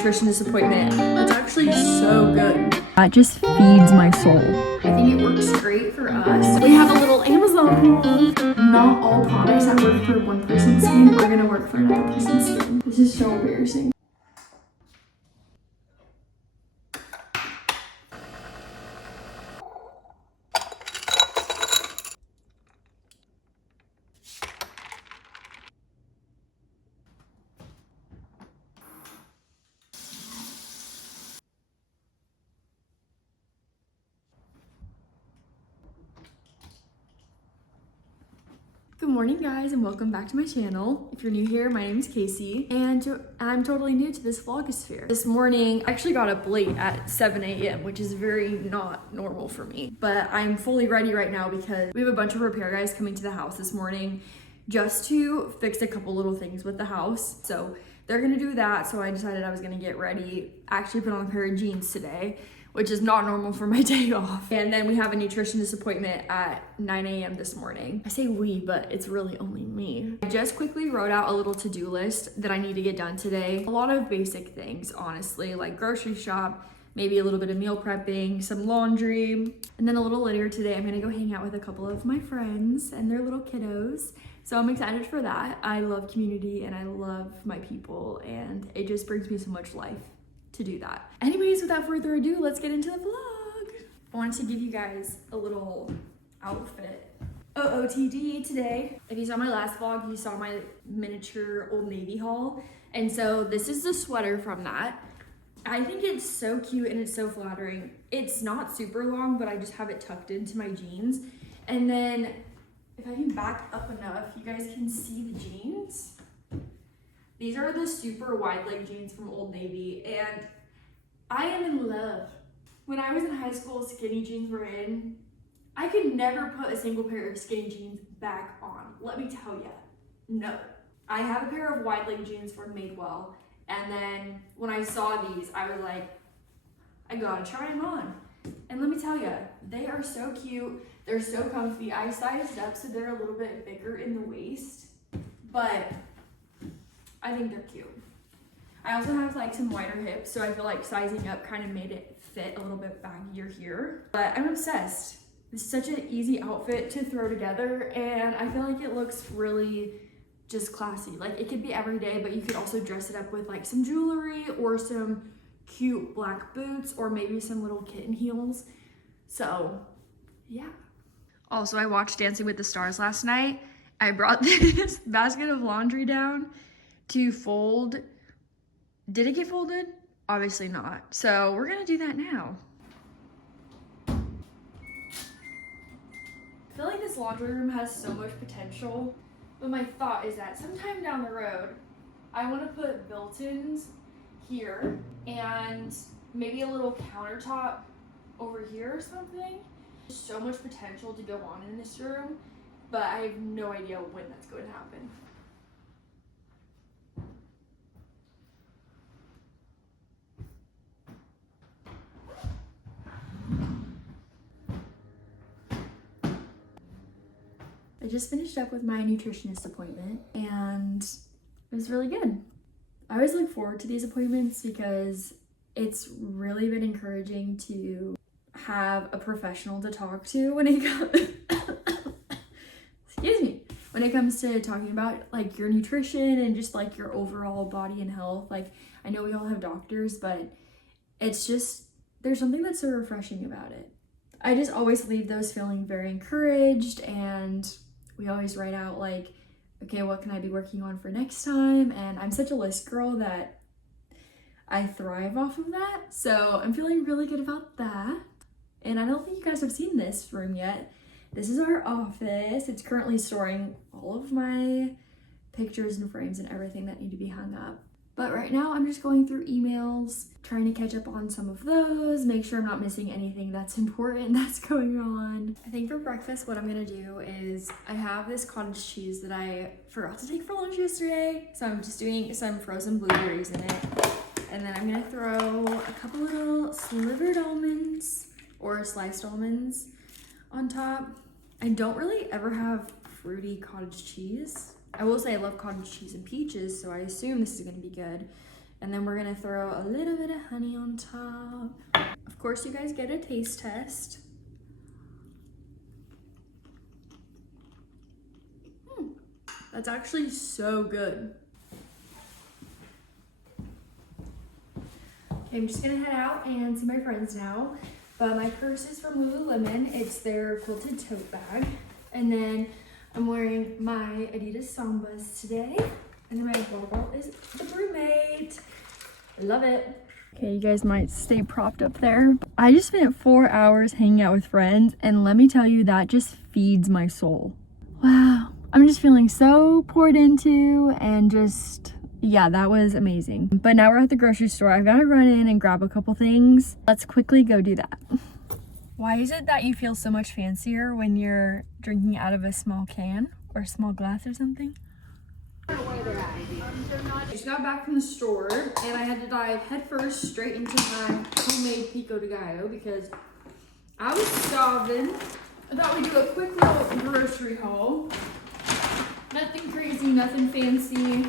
nutritionist appointment. It's actually so good. It just feeds my soul. I think it works great for us. We have a little Amazon haul. Not all products that work for one person's skin are gonna work for another person's skin. This is so embarrassing. Good morning guys and welcome back to my channel. If you're new here, my name is Casey and I'm totally new to this vlogosphere. This morning, I actually got up late at 7 a.m. which is very not normal for me. But I'm fully ready right now because we have a bunch of repair guys coming to the house this morning just to fix a couple little things with the house. So they're gonna do that, so I decided I was gonna get ready, actually put on a pair of jeans today, which is not normal for my day off. And then we have a nutritionist appointment at 9 a.m. this morning. I say we, but it's really only me. I just quickly wrote out a little to-do list that I need to get done today. A lot of basic things, honestly, like grocery shop, maybe a little bit of meal prepping, some laundry. And then a little later today, I'm gonna go hang out with a couple of my friends and their little kiddos. So I'm excited for that. I love community and I love my people and it just brings me so much life to do that. Anyways, without further ado, let's get into the vlog. I wanted to give you guys a little outfit. OOTD today. If you saw my last vlog, you saw my miniature Old Navy haul. And so this is the sweater from that. I think it's so cute and it's so flattering. It's not super long, but I just have it tucked into my jeans. And then if I can back up enough, you guys can see the jeans. These are the super wide leg jeans from Old Navy and I am in love. When I was in high school, skinny jeans were in. I could never put a single pair of skinny jeans back on. Let me tell you, no. I have a pair of wide leg jeans from Madewell and then when I saw these, I was like, I gotta try them on. And let me tell you, they are so cute. They're so comfy. I sized up so they're a little bit bigger in the waist, but I think they're cute. I also have like some wider hips, so I feel like sizing up kind of made it fit a little bit baggier here. But I'm obsessed. It's such an easy outfit to throw together and I feel like it looks really just classy. Like it could be every day, but you could also dress it up with like some jewelry or some cute black boots or maybe some little kitten heels. So yeah. Also, I watched Dancing with the Stars last night. I brought this basket of laundry down to fold. Did it get folded? Obviously not. So we're gonna do that now. I feel like this laundry room has so much potential, but my thought is that sometime down the road, I wanna put built-ins here and maybe a little countertop over here or something. There's so much potential to go on in this room, but I have no idea when that's going to happen. I just finished up with my nutritionist appointment and it was really good. I always look forward to these appointments because it's really been encouraging to have a professional to talk to when it comes excuse me, when it comes to talking about like your nutrition and just like your overall body and health. Like I know we all have doctors, but it's just there's something that's so refreshing about it. I just always leave those feeling very encouraged and we always write out like, okay, what can I be working on for next time? And I'm such a list girl that I thrive off of that. So I'm feeling really good about that. And I don't think you guys have seen this room yet. This is our office. It's currently storing all of my pictures and frames and everything that need to be hung up. But right now I'm just going through emails, trying to catch up on some of those, make sure I'm not missing anything that's important that's going on. I think for breakfast what I'm gonna do is I have this cottage cheese that I forgot to take for lunch yesterday. So I'm just doing some frozen blueberries in it. And then I'm gonna throw a couple little slivered almonds or sliced almonds on top. I don't really ever have fruity cottage cheese. I will say I love cottage cheese and peaches, so I assume this is gonna be good. And then we're gonna throw a little bit of honey on top. Of course, you guys get a taste test. That's actually so good. Okay, I'm just gonna head out and see my friends now. But my purse is from Lululemon. It's their quilted tote bag. And then I'm wearing my Adidas Sambas today. And then my bottle is the Brewmate. I love it. Okay, you guys might stay propped up there. I just spent 4 hours hanging out with friends, and let me tell you, that just feeds my soul. Wow. I'm just feeling so poured into, and just, yeah, that was amazing. But now we're at the grocery store. I've got to run in and grab a couple things. Let's quickly go do that. Why is it that you feel so much fancier when you're drinking out of a small can or a small glass or something? I just got back from the store and I had to dive headfirst straight into my homemade pico de gallo because I was starving. I thought we'd do a quick little grocery haul. Nothing crazy, nothing fancy.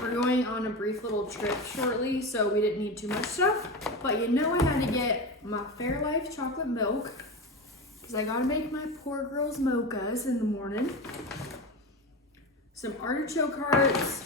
We're going on a brief little trip shortly, so we didn't need too much stuff. But you know I had to get my Fairlife chocolate milk because I gotta make my poor girl's mochas in the morning. Some artichoke hearts,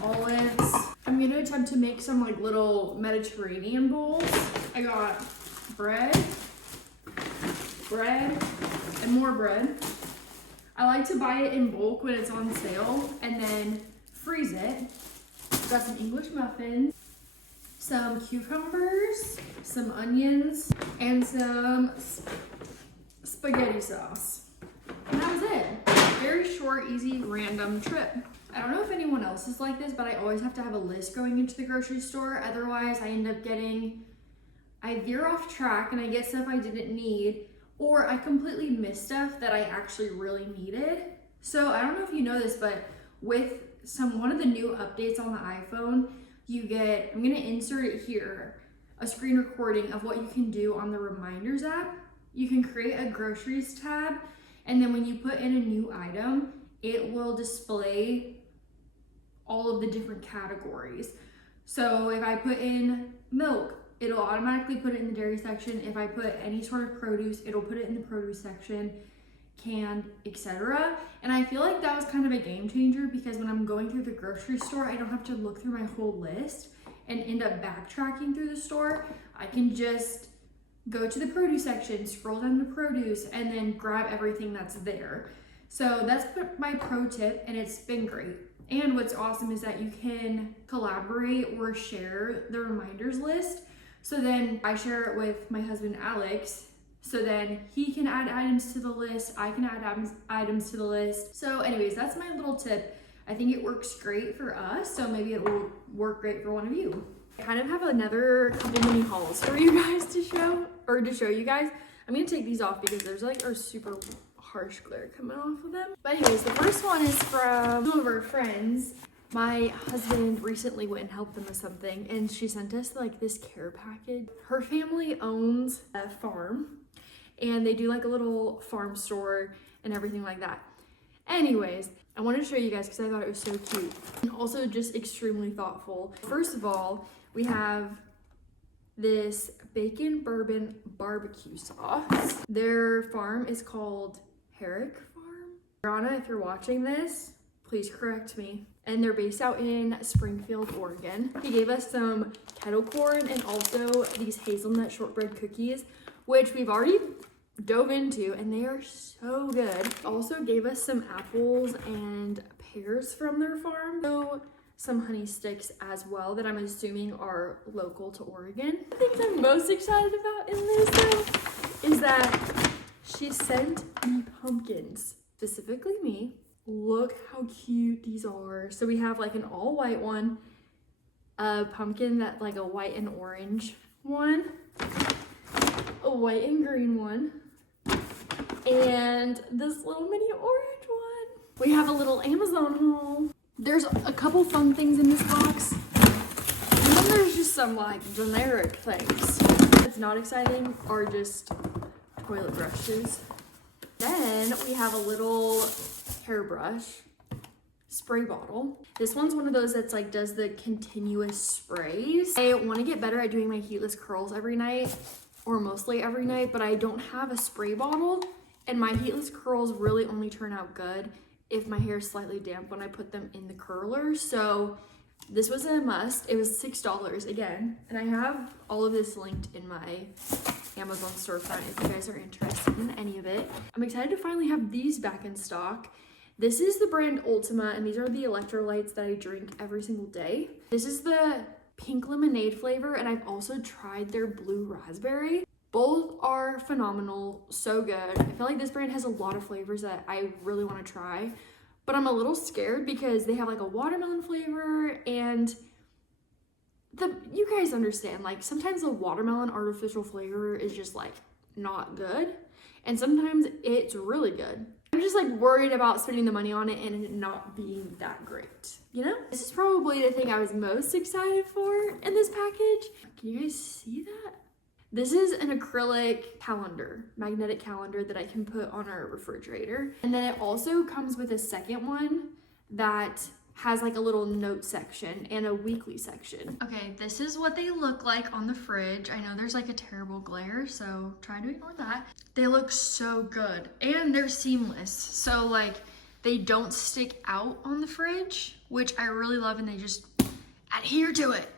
olives. I'm gonna attempt to make some like little Mediterranean bowls. I got bread, and more bread. I like to buy it in bulk when it's on sale and then freeze it. Got some English muffins, some cucumbers, some onions, and some spaghetti sauce. And that was it. Very short, easy, random trip. I don't know if anyone else is like this, but I always have to have a list going into the grocery store. Otherwise, I end up I veer off track and I get stuff I didn't need, or I completely miss stuff that I actually really needed. So I don't know if you know this, but with one of the new updates on the iPhone, you get, I'm gonna insert it here, a screen recording of what you can do on the Reminders app. You can create a groceries tab, and then when you put in a new item, it will display all of the different categories. So if I put in milk, it'll automatically put it in the dairy section. If I put any sort of produce, it'll put it in the produce section, canned, etc. And I feel like that was kind of a game changer because when I'm going through the grocery store, I don't have to look through my whole list and end up backtracking through the store. I can just go to the produce section, scroll down to produce, and then grab everything that's there. So that's my pro tip, and it's been great. And what's awesome is that you can collaborate or share the reminders list. So then I share it with my husband, Alex. So then he can add items to the list, I can add items to the list. So anyways, that's my little tip. I think it works great for us, so maybe it will work great for one of you. I kind of have another couple mini hauls for you guys to show you guys. I'm gonna take these off because there's like a super harsh glare coming off of them. But anyways, the first one is from some of our friends. My husband recently went and helped them with something, and she sent us like this care package. Her family owns a farm, and they do like a little farm store and everything like that. Anyways, I wanted to show you guys because I thought it was so cute and also just extremely thoughtful. First of all, we have this bacon bourbon barbecue sauce. Their farm is called Herrick Farm. Rana, if you're watching this, please correct me. And they're based out in Springfield, Oregon. He gave us some kettle corn and also these hazelnut shortbread cookies, which we've already dove into, and they are so good. Also gave us some apples and pears from their farm. So some honey sticks as well that I'm assuming are local to Oregon. The things I'm most excited about in this though is that she sent me pumpkins, specifically me. Look how cute these are. So we have like an all white one, a pumpkin that like a white and orange one, a white and green one, and this little mini orange one. We have a little Amazon haul. There's a couple fun things in this box, and then there's just some like generic things. What's not exciting are just toilet brushes. Then we have a little hairbrush. spray bottle. This one's one of those that's like does the continuous sprays. I want to get better at doing my heatless curls every night, or mostly every night, but I don't have a spray bottle, and my heatless curls really only turn out good if my hair is slightly damp when I put them in the curler. So this was a must. It was $6 again, and I have all of this linked in my Amazon storefront if you guys are interested in any of it. I'm excited to finally have these back in stock. This is the brand Ultima, and these are the electrolytes that I drink every single day. This is the pink lemonade flavor, and I've also tried their blue raspberry. Both are phenomenal, so good. I feel like this brand has a lot of flavors that I really want to try, but I'm a little scared because they have like a watermelon flavor, and you guys understand, like sometimes the watermelon artificial flavor is just like not good, and sometimes it's really good. I'm just like worried about spending the money on it and it not being that great, you know? This is probably the thing I was most excited for in this package. Can you guys see that? This is an acrylic calendar, magnetic calendar that I can put on our refrigerator. And then it also comes with a second one that has like a little note section and a weekly section. Okay, this is what they look like on the fridge. I know there's like a terrible glare, so try to ignore that. They look so good, and they're seamless. So like they don't stick out on the fridge, which I really love, and they just adhere to it,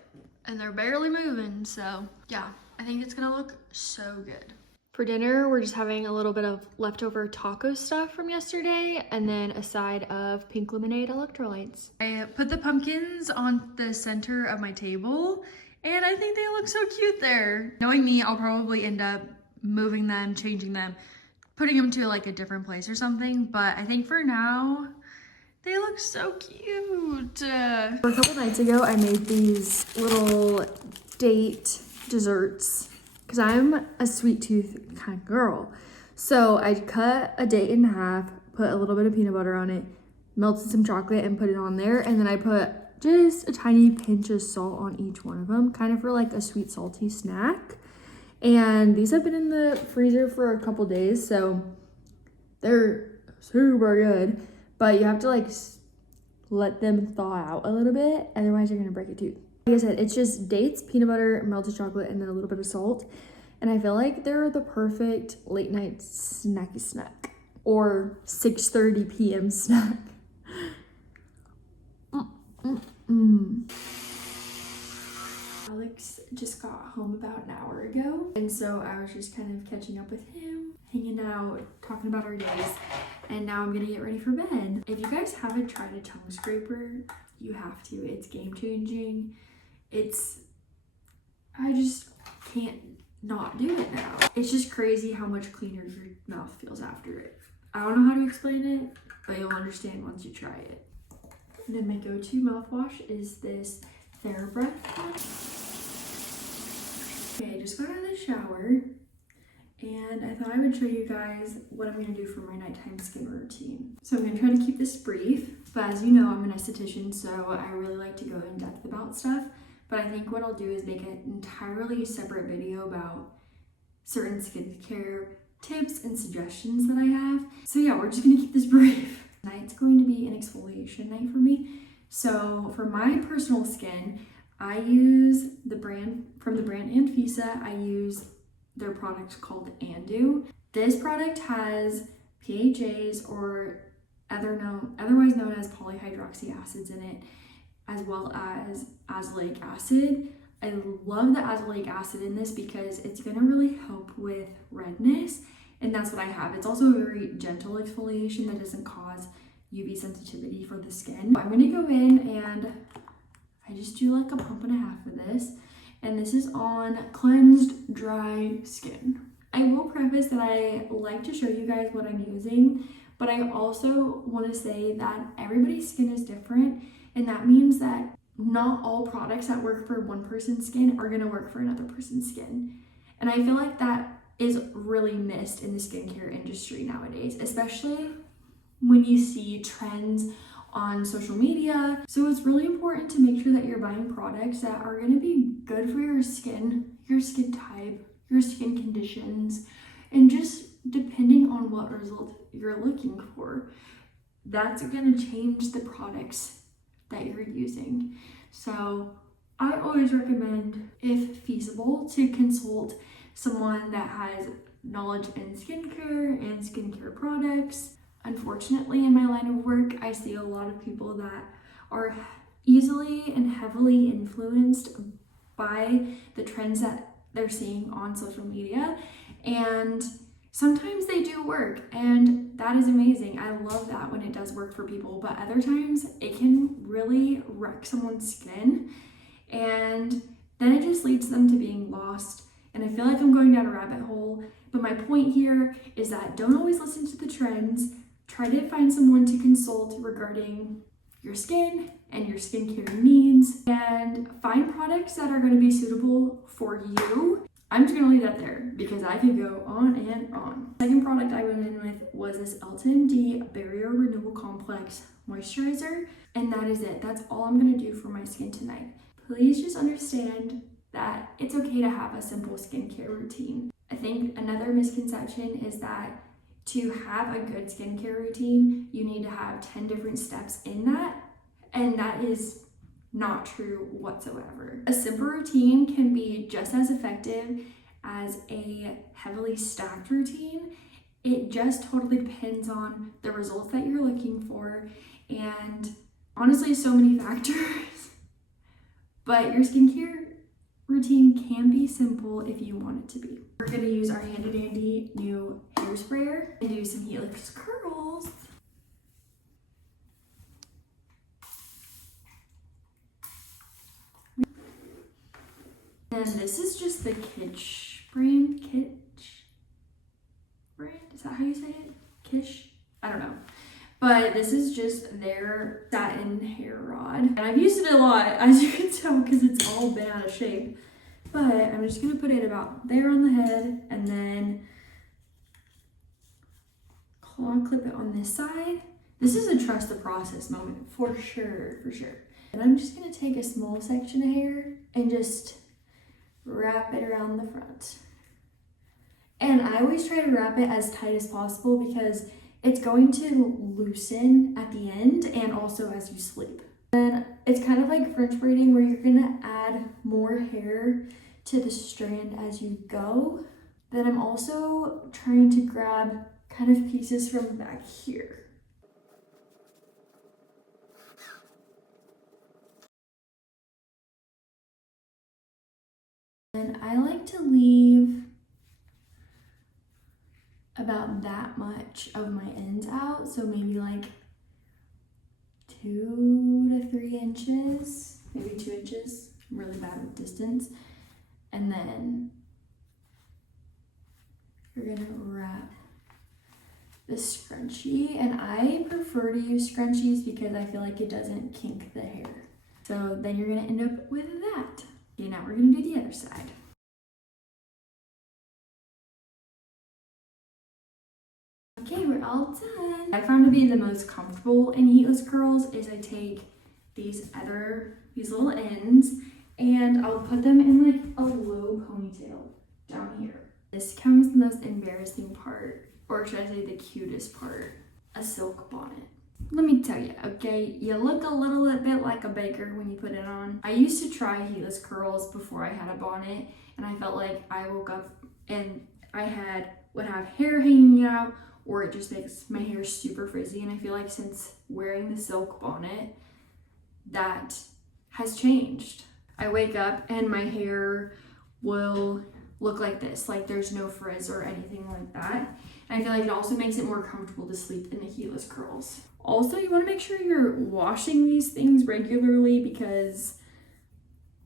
and they're barely moving. So yeah, I think it's gonna look so good. For dinner, we're just having a little bit of leftover taco stuff from yesterday, and then a side of pink lemonade electrolytes. I put the pumpkins on the center of my table, and I think they look so cute there. Knowing me, I'll probably end up moving them, changing them, putting them to like a different place or something, but I think for now, they look so cute. A couple nights ago, I made these little date desserts because I'm a sweet tooth kind of girl. So I cut a date in half, put a little bit of peanut butter on it, melted some chocolate and put it on there, and then I put just a tiny pinch of salt on each one of them, kind of for like a sweet salty snack. And these have been in the freezer for a couple days, so they're super good, but you have to like let them thaw out a little bit, otherwise you're gonna break a tooth. Like I said, it's just dates, peanut butter, melted chocolate, and then a little bit of salt. And I feel like they're the perfect late night snacky snack or 6:30 p.m. snack. Alex just got home about an hour ago, and so I was just kind of catching up with him, hanging out, talking about our days, and now I'm gonna get ready for bed. If you guys haven't tried a tongue scraper, you have to. It's game changing. I just can't not do it now. It's just crazy how much cleaner your mouth feels after it. I don't know how to explain it, but you'll understand once you try it. And then my go-to mouthwash is this TheraBreath one. Okay, I just got out of the shower, and I thought I would show you guys what I'm gonna do for my nighttime skin routine. So I'm gonna try to keep this brief, but as you know, I'm an esthetician, so I really like to go in depth about stuff. But I think what I'll do is make an entirely separate video about certain skincare tips and suggestions that I have. So yeah, we're just gonna keep this brief. Tonight's going to be an exfoliation night for me. So for my personal skin, I use the brand Anfisa. I use their product called Andu. This product has PHAs, or otherwise known as polyhydroxy acids, in it, as well as azelaic acid. I love the azelaic acid in this because it's gonna really help with redness, and that's what I have. It's also a very gentle exfoliation that doesn't cause UV sensitivity for the skin. I'm gonna go in and I just do like a pump and a half of this, and this is on cleansed dry skin. I will preface that I like to show you guys what I'm using, but I also want to say that everybody's skin is different, and that means that not all products that work for one person's skin are going to work for another person's skin. And I feel like that is really missed in the skincare industry nowadays, especially when you see trends on social media. So it's really important to make sure that you're buying products that are going to be good for your skin type, your skin conditions, and just depending on what result you're looking for. that's gonna change the products that you're using. So I always recommend, if feasible, to consult someone that has knowledge in skincare and skincare products. Unfortunately, in my line of work, I see a lot of people that are easily and heavily influenced by the trends that they're seeing on social media, and sometimes they do work, and that is amazing. I love that when it does work for people, but other times it can really wreck someone's skin, and then it just leads them to being lost. And I feel like I'm going down a rabbit hole, but my point here is that don't always listen to the trends. Try to find someone to consult regarding your skin and your skincare needs, and find products that are going to be suitable for you. I'm just going to leave that there because I could go on and on. The second product I went in with was this LTMD Barrier Renewal Complex Moisturizer, and that is it. That's all I'm going to do for my skin tonight. Please just understand that it's okay to have a simple skincare routine. I think another misconception is that to have a good skincare routine, you need to have 10 different steps in that, and that is not true whatsoever. A simple routine can be just as effective as a heavily stacked routine. It just totally depends on the results that you're looking for, and honestly, so many factors. But your skincare routine can be simple if you want it to be. We're gonna use our handy dandy new hair sprayer and do some heatless curls. And this is just the Kitsch brand. Is that how you say it? Kish? I don't know. But this is just their satin hair rod. And I've used it a lot, as you can tell, because it's all been out of shape. But I'm just going to put it about there on the head, and then claw clip it on this side. This is a trust the process moment, for sure, for sure. And I'm just going to take a small section of hair and just wrap it around the front. And I always try to wrap it as tight as possible because it's going to loosen at the end and also as you sleep. And it's kind of like French braiding, where you're gonna add more hair to the strand as you go. Then I'm also trying to grab kind of pieces from back here. And I like to leave about that much of my ends out, so maybe like 2 to 3 inches, maybe 2 inches. I'm really bad with distance. And then you're gonna wrap the scrunchie, and I prefer to use scrunchies because I feel like it doesn't kink the hair. So then you're gonna end up with that. Okay, now we're gonna do the other side. Okay, we're all done. I found to be the most comfortable in heatless curls is I take these little ends, and I'll put them in like a low ponytail down here. This comes the most embarrassing part, or should I say the cutest part, a silk bonnet. Let me tell you, okay, you look a little bit like a baker when you put it on. I used to try heatless curls before I had a bonnet, and I felt like I woke up and I would have hair hanging out, or it just makes my hair super frizzy. And I feel like since wearing the silk bonnet, that has changed. I wake up and my hair will look like this, like there's no frizz or anything like that. And I feel like it also makes it more comfortable to sleep in the heatless curls. Also, you want to make sure you're washing these things regularly because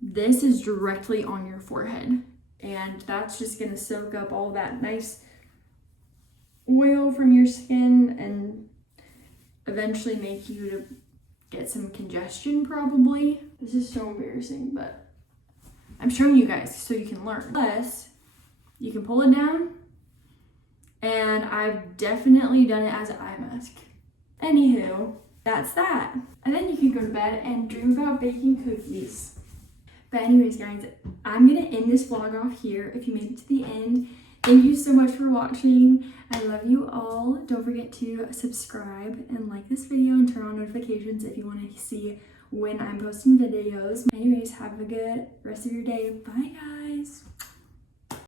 this is directly on your forehead, and that's just going to soak up all that nice oil from your skin and eventually make you to get some congestion probably. This is so embarrassing, but I'm showing you guys so you can learn. Plus, you can pull it down, and I've definitely done it as an eye mask. Anywho, that's that. And then you can go to bed and dream about baking cookies. But anyways, guys, I'm gonna end this vlog off here. If you made it to the end, Thank you so much for watching. I love you all. Don't forget to subscribe and like this video and turn on notifications if you want to see when I'm posting videos. Anyways, have a good rest of your day. Bye, guys.